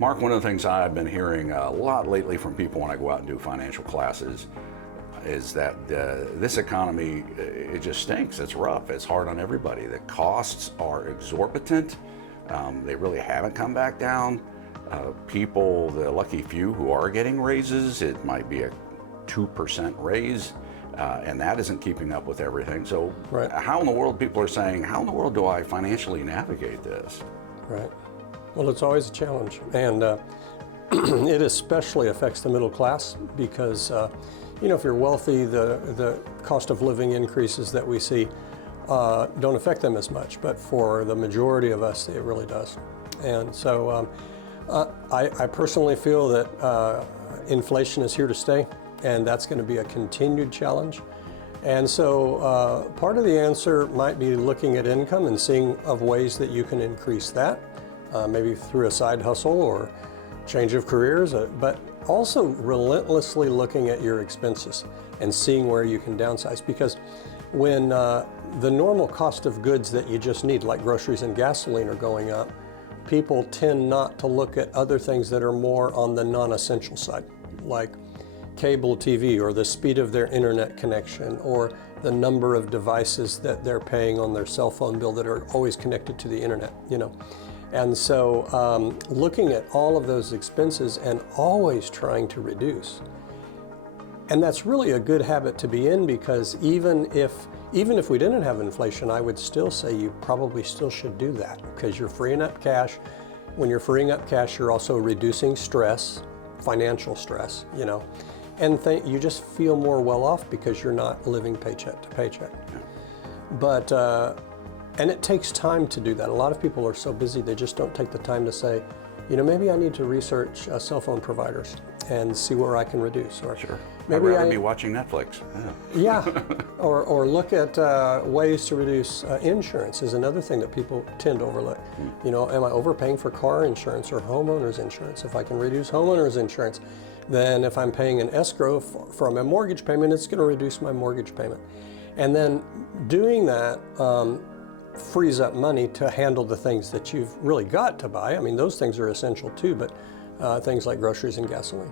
Mark, one of the things I've been hearing a lot lately from people when I go out and do financial classes is that this economy, it just stinks. It's rough. It's hard on everybody. The costs are exorbitant. They really haven't come back down. People, the lucky few who are getting raises, it might be a 2% raise, and that isn't keeping up with everything. So Right. how in the world, people are saying, how in the world do I financially navigate this? Right. Well, it's always a challenge, and it especially affects the middle class because, if you're wealthy, the cost of living increases that we see don't affect them as much, but for the majority of us, it really does. And so I personally feel that inflation is here to stay, and that's going to be a continued challenge. And so part of the answer might be looking at income and seeing of ways that you can increase that, maybe through a side hustle or change of careers, but also relentlessly looking at your expenses and seeing where you can downsize. Because when the normal cost of goods that you just need, like groceries and gasoline, are going up, people tend not to look at other things that are more on the non-essential side, like cable TV or the speed of their internet connection or the number of devices that they're paying on their cell phone bill that are always connected to the internet, And so looking at all of those expenses and always trying to reduce. And that's really a good habit to be in, because even if we didn't have inflation, I would still say you probably still should do that, because you're freeing up cash. When you're freeing up cash, you're also reducing stress, financial stress, and you just feel more well off because you're not living paycheck to paycheck. But and it takes time to do that. A lot of people are so busy, they just don't take the time to say, maybe I need to research cell phone providers and see where I can reduce. Or Sure. maybe I'd rather be watching Netflix. Yeah, or look at ways to reduce insurance is another thing that people tend to overlook. Am I overpaying for car insurance or homeowners insurance? If I can reduce homeowners insurance, then if I'm paying an escrow for my mortgage payment, it's going to reduce my mortgage payment. And then doing that frees up money to handle the things that you've really got to buy. I mean, those things are essential too, but things like groceries and gasoline.